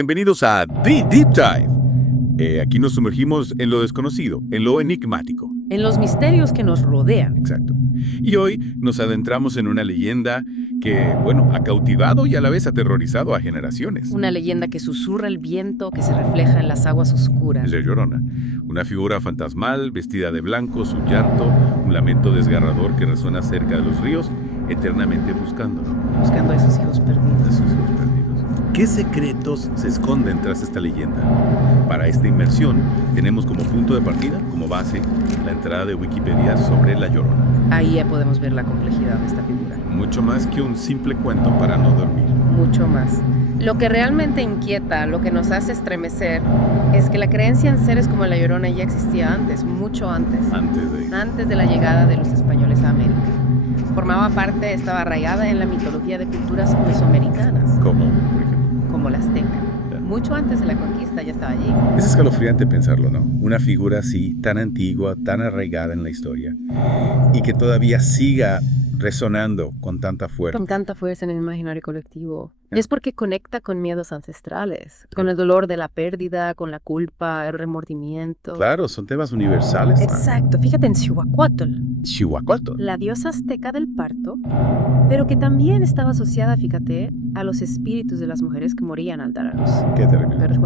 Bienvenidos a The Deep Dive. Aquí nos sumergimos en lo desconocido, en lo enigmático. En los misterios que nos rodean. Exacto. Y hoy nos adentramos en una leyenda que, bueno, ha cautivado y a la vez aterrorizado a generaciones. Una leyenda que susurra el viento que se refleja en las aguas oscuras. Es la Llorona, una figura fantasmal vestida de blanco, su llanto, un lamento desgarrador que resuena cerca de los ríos, eternamente buscándolo. Buscando a esos hijos perdidos. De sus hijos perdidos. ¿Qué secretos se esconden tras esta leyenda? Para esta inmersión tenemos como punto de partida, como base, la entrada de Wikipedia sobre La Llorona. Ahí ya podemos ver la complejidad de esta figura. Mucho más que un simple cuento para no dormir. Mucho más. Lo que realmente inquieta, lo que nos hace estremecer, es que la creencia en seres como la Llorona ya existía antes, mucho antes. Antes de la llegada de los españoles a América. Formaba parte, estaba arraigada en la mitología de culturas mesoamericanas. ¿Cómo, por ejemplo? Como la azteca. Mucho antes de la conquista ya estaba allí. Es escalofriante pensarlo, ¿no? Una figura así, tan antigua, tan arraigada en la historia, y que todavía siga resonando con tanta fuerza. Con tanta fuerza en el imaginario colectivo. Es porque conecta con miedos ancestrales, con el dolor de la pérdida, con la culpa, el remordimiento. Claro, son temas universales. Exacto. Fíjate en Xihuacuatl, Xihuacuatl. la diosa azteca del parto, pero que también estaba asociada, fíjate, a los espíritus de las mujeres que morían al dar a luz. Qué terrible. Perros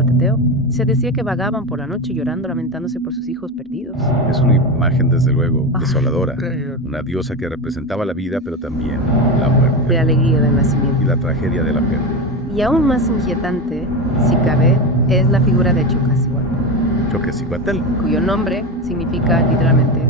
se decía que vagaban por la noche llorando, lamentándose por sus hijos perdidos. Es una imagen, desde luego, desoladora. Una diosa que representaba la vida, pero también la muerte. De alegría del nacimiento. Y la tragedia de la pérdida. Y aún más inquietante, si cabe, es la figura de Chocacihuatl, Chocacihuatl. cuyo nombre significa literalmente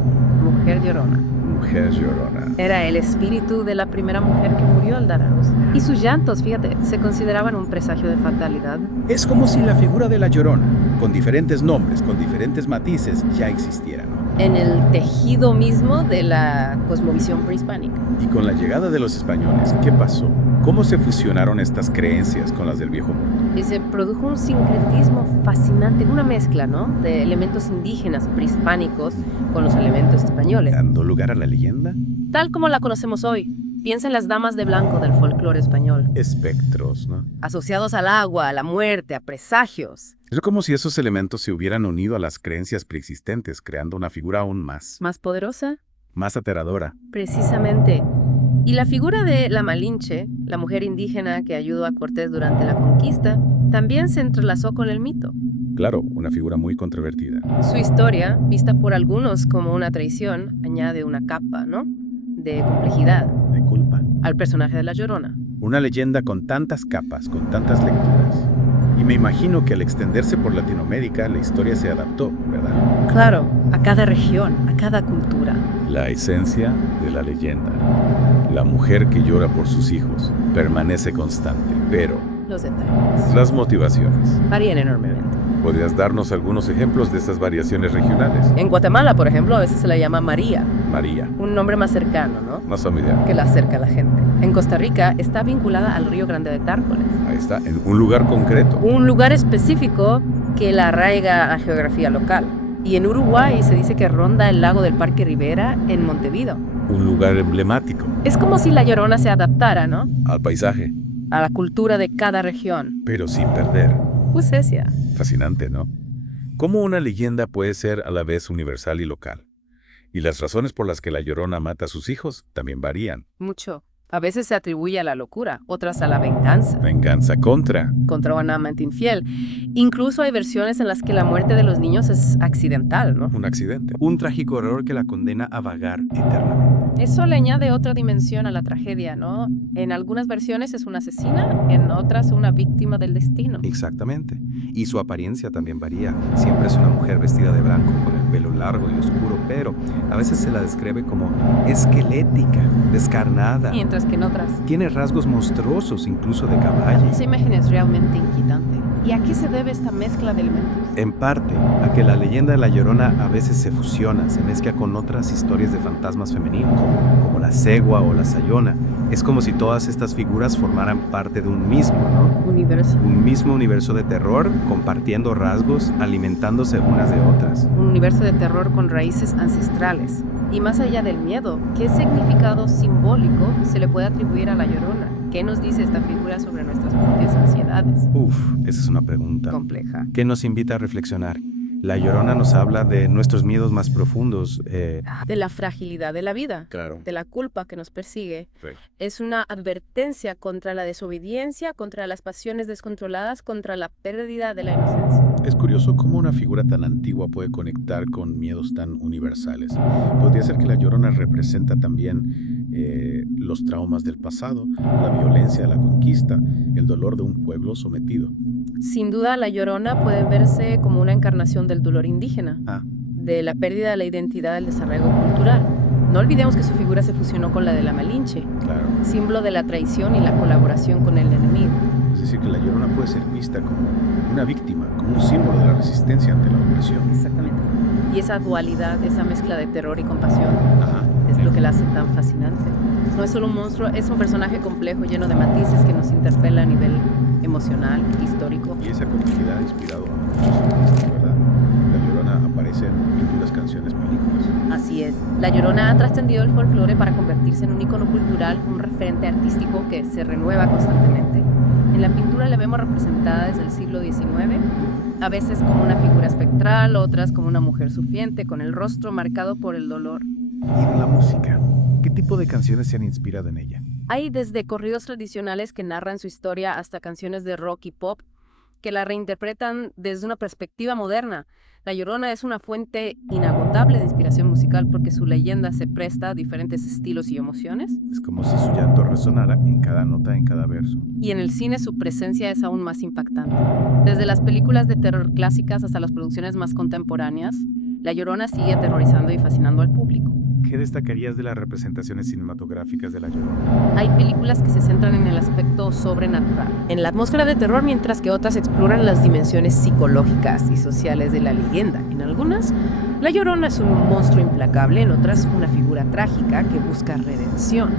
mujer llorona. Mujer llorona. Era el espíritu de la primera mujer que murió al dar a luz. Y sus llantos, fíjate, se consideraban un presagio de fatalidad. Es como si la figura de la Llorona, con diferentes nombres, con diferentes matices, ya existiera, ¿no? En el tejido mismo de la cosmovisión prehispánica. Y con la llegada de los españoles, ¿qué pasó? ¿Cómo se fusionaron estas creencias con las del Viejo Mundo? Y se produjo un sincretismo fascinante, una mezcla, ¿no?, de elementos indígenas prehispánicos con los elementos españoles. ¿Dando lugar a la leyenda? Tal como la conocemos hoy. Piensa en las damas de blanco del folclore español. Espectros, ¿no? Asociados al agua, a la muerte, a presagios. Es como si esos elementos se hubieran unido a las creencias preexistentes, creando una figura aún más ¿Más poderosa? Más aterradora. Precisamente. Y la figura de la Malinche, la mujer indígena que ayudó a Cortés durante la conquista, también se entrelazó con el mito. Claro, una figura muy controvertida. Su historia, vista por algunos como una traición, añade una capa, ¿no?, de complejidad De culpa. al personaje de la Llorona. Una leyenda con tantas capas, con tantas lecturas. Y me imagino que al extenderse por Latinoamérica, la historia se adaptó, ¿verdad? Claro, a cada región, a cada cultura. La esencia de la leyenda. La mujer que llora por sus hijos permanece constante, pero Los detalles las motivaciones. varían enormemente. ¿Podrías darnos algunos ejemplos de estas variaciones regionales? En Guatemala, por ejemplo, a veces se la llama María, María, un nombre más cercano, ¿no?, más familiar. que la acerca a la gente. En Costa Rica está vinculada al Río Grande de Tárcoles, Ahí está, en un lugar concreto. un lugar específico que la arraiga a la geografía local. Y en Uruguay se dice que ronda el lago del Parque Rivera en Montevideo. Un lugar emblemático. Es como si la Llorona se adaptara, ¿no?, Al paisaje, a la cultura de cada región. pero sin perder. Pues esa. Fascinante, ¿no? ¿Cómo una leyenda puede ser a la vez universal y local? Y las razones por las que la Llorona mata a sus hijos también varían. Mucho. A veces se atribuye a la locura, otras a la venganza Venganza contra. un amante infiel. Incluso hay versiones en las que la muerte de los niños es accidental, ¿no? Un accidente. Un trágico error que la condena a vagar eternamente. Eso le añade otra dimensión a la tragedia, ¿no? En algunas versiones es una asesina, en otras una víctima del destino. Exactamente. Y su apariencia también varía. Siempre es una mujer vestida de blanco, con el pelo largo y oscuro, pero a veces se la describe como esquelética, descarnada. Mientras que en otras. Tiene rasgos monstruosos, incluso de caballo. Esa imagen es realmente inquietante. ¿Y a qué se debe esta mezcla de elementos? En parte, a que la leyenda de la Llorona a veces se fusiona, se mezcla con otras historias de fantasmas femeninos, como la Cegua o la Sayona. Es como si todas estas figuras formaran parte de un mismo, ¿no? Universo. Un mismo universo de terror, compartiendo rasgos, alimentándose unas de otras. Un universo de terror con raíces ancestrales. Y más allá del miedo, ¿qué significado simbólico se le puede atribuir a la Llorona? ¿Qué nos dice esta figura sobre nuestras propias ansiedades? Esa es una pregunta Compleja. que nos invita a reflexionar. La Llorona nos habla de nuestros miedos más profundos. De la fragilidad de la vida, Claro. de la culpa que nos persigue. Sí. Es una advertencia contra la desobediencia, contra las pasiones descontroladas, contra la pérdida de la inocencia. Es curioso cómo una figura tan antigua puede conectar con miedos tan universales. Podría ser que la Llorona representa también los traumas del pasado, la violencia de la conquista, el dolor de un pueblo sometido. Sin duda, la Llorona puede verse como una encarnación del dolor indígena, Ah. de la pérdida de la identidad del desarraigo cultural. No olvidemos que su figura se fusionó con la de la Malinche, Claro. símbolo de la traición y la colaboración con el enemigo. Es decir, que la Llorona puede ser vista como una víctima, como un símbolo de la resistencia ante la opresión. Exactamente. Y esa dualidad, esa mezcla de terror y compasión, Ajá. es lo que la hace tan fascinante. No es solo un monstruo, es un personaje complejo, lleno de matices que nos interpela a nivel emocional, histórico. Y esa complejidad ha inspirado a muchos artistas, ¿verdad? La Llorona aparece en pinturas, canciones, películas. Así es. La Llorona ha trascendido el folclore para convertirse en un ícono cultural, un referente artístico que se renueva constantemente. En la pintura la vemos representada desde el siglo XIX, a veces como una figura espectral, otras como una mujer sufriente, con el rostro marcado por el dolor. Y en la música, ¿qué tipo de canciones se han inspirado en ella? Hay desde corridos tradicionales que narran su historia hasta canciones de rock y pop que la reinterpretan desde una perspectiva moderna. La Llorona es una fuente inagotable de inspiración musical porque su leyenda se presta a diferentes estilos y emociones. Es como si su llanto resonara en cada nota, en cada verso. Y en el cine su presencia es aún más impactante. Desde las películas de terror clásicas hasta las producciones más contemporáneas, La Llorona sigue aterrorizando y fascinando al público. ¿Qué destacarías de las representaciones cinematográficas de La Llorona? Hay películas que se centran en el aspecto sobrenatural, en la atmósfera de terror, mientras que otras exploran las dimensiones psicológicas y sociales de la leyenda. En algunas, La Llorona es un monstruo implacable, en otras, una figura trágica que busca redención.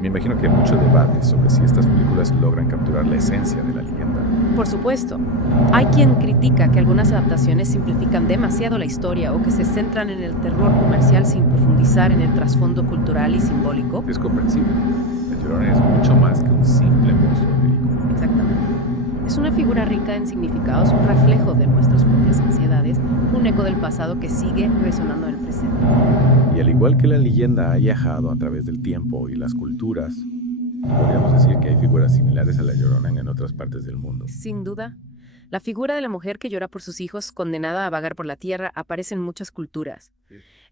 Me imagino que hay mucho debate sobre si estas películas logran capturar la esencia de la leyenda. Por supuesto, hay quien critica que algunas adaptaciones simplifican demasiado la historia o que se centran en el terror comercial sin profundizar en el trasfondo cultural y simbólico. Es comprensible. La Llorona es mucho más que un simple monstruo de película. Exactamente. Es una figura rica en significados, un reflejo de nuestras propias ansiedades, un eco del pasado que sigue resonando en el presente. Y al igual que la leyenda ha viajado a través del tiempo y las culturas, podríamos decir que hay figuras similares a La Llorona en otras partes del mundo. Sin duda, la figura de la mujer que llora por sus hijos, condenada a vagar por la tierra, aparece en muchas culturas.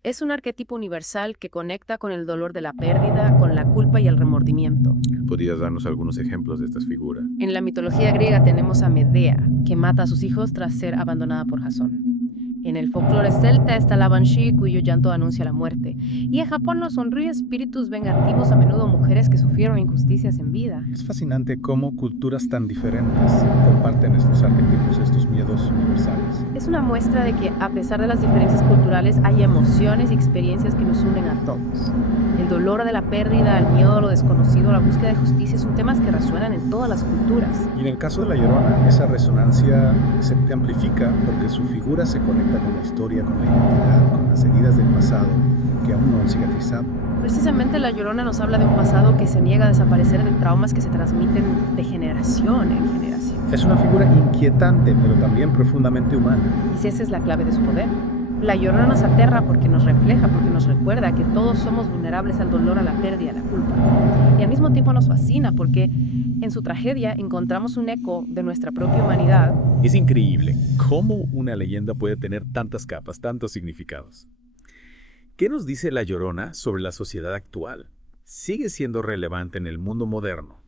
Es un arquetipo universal que conecta con el dolor de la pérdida, con la culpa y el remordimiento. ¿Podrías darnos algunos ejemplos de estas figuras? En la mitología griega tenemos a Medea, que mata a sus hijos tras ser abandonada por Jasón. En el folclore celta está la Banshee, cuyo llanto anuncia la muerte. Y en Japón los sonríe espíritus vengativos, a menudo mujeres que sufrieron injusticias en vida. Es fascinante cómo culturas tan diferentes comparten estos arquetipos, estos miedos universales. Es una muestra de que, a pesar de las diferencias culturales, hay emociones y experiencias que nos unen a todos. El dolor de la pérdida, el miedo a lo desconocido, la búsqueda de justicia son temas que resuenan en todas las culturas. Y en el caso de La Llorona, esa resonancia se amplifica porque su figura se conecta con la historia, con la identidad, con las heridas del pasado que aún no han cicatrizado. Precisamente La Llorona nos habla de un pasado que se niega a desaparecer, de traumas que se transmiten de generación en generación. Es una figura inquietante, pero también profundamente humana. Y si esa es la clave de su poder. La Llorona nos aterra porque nos refleja, porque nos recuerda que todos somos vulnerables al dolor, a la pérdida, a la culpa. Y al mismo tiempo nos fascina porque en su tragedia encontramos un eco de nuestra propia humanidad. Es increíble cómo una leyenda puede tener tantas capas, tantos significados. ¿Qué nos dice La Llorona sobre la sociedad actual? ¿Sigue siendo relevante en el mundo moderno?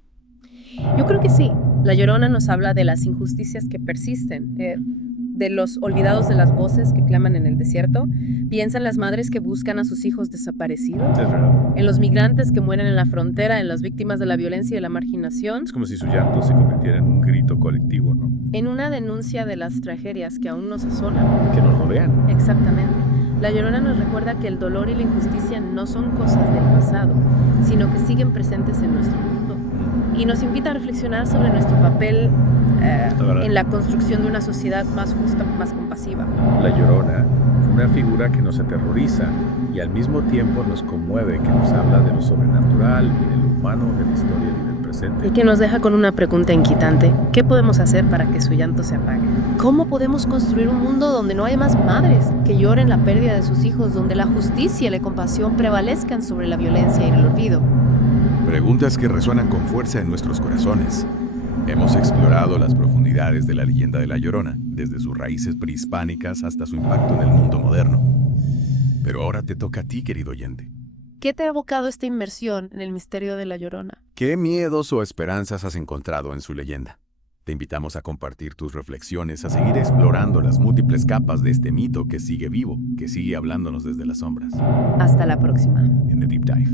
Yo creo que sí. La Llorona nos habla de las injusticias que persisten, de los olvidados de las voces que claman en el desierto. Piensa en las madres que buscan a sus hijos desaparecidos, Es verdad. en los migrantes que mueren en la frontera, en las víctimas de la violencia y de la marginación, Es como si su llanto se convirtiera en un grito colectivo, ¿no? en una denuncia de las tragedias que aún nos asolan. Que nos rodean. Exactamente. La Llorona nos recuerda que el dolor y la injusticia no son cosas del pasado, sino que siguen presentes en nuestro mundo. Y nos invita a reflexionar sobre nuestro papel en la construcción de una sociedad más justa, más compasiva. La Llorona, una figura que nos aterroriza y al mismo tiempo nos conmueve, que nos habla de lo sobrenatural y de lo humano, de la historia y del presente. Y que nos deja con una pregunta inquietante. ¿Qué podemos hacer para que su llanto se apague? ¿Cómo podemos construir un mundo donde no haya más madres que lloren la pérdida de sus hijos, donde la justicia y la compasión prevalezcan sobre la violencia y el olvido? Preguntas que resuenan con fuerza en nuestros corazones. Hemos explorado las profundidades de la leyenda de La Llorona, desde sus raíces prehispánicas hasta su impacto en el mundo moderno. Pero ahora te toca a ti, querido oyente. ¿Qué te ha evocado esta inmersión en el misterio de La Llorona? ¿Qué miedos o esperanzas has encontrado en su leyenda? Te invitamos a compartir tus reflexiones, a seguir explorando las múltiples capas de este mito que sigue vivo, que sigue hablándonos desde las sombras. Hasta la próxima. En The Deep Dive.